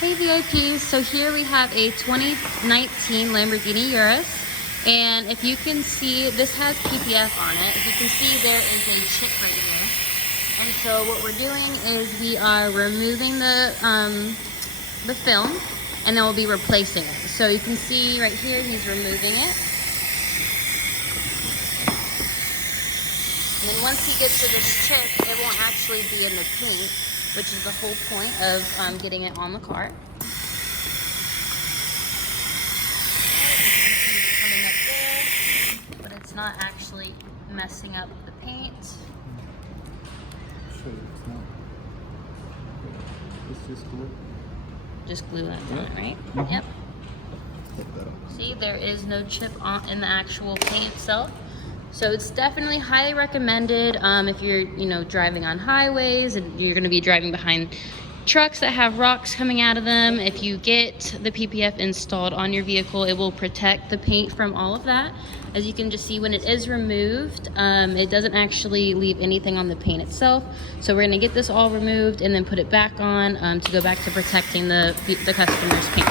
Hey VIPs, so here we have a 2019 Lamborghini Urus, and if you can see, this has PPF on it. If you can see, there is a chip right here. And so what we're doing is we are removing the film, and then we'll be replacing it. So you can see right here, he's removing it. And then once he gets to this chip, it won't actually be in the paint, which is the whole point of getting it on the car. Coming up there, but it's not actually messing up the paint. Sure, it's not. It's just glue. Just glue that on, right? Mhm. Yep. Take that off. See, there is no chip in the actual paint itself. So it's definitely highly recommended if you're, driving on highways and you're going to be driving behind trucks that have rocks coming out of them. If you get the PPF installed on your vehicle, it will protect the paint from all of that. As you can just see, when it is removed, it doesn't actually leave anything on the paint itself. So we're going to get this all removed and then put it back on to go back to protecting the customer's paint.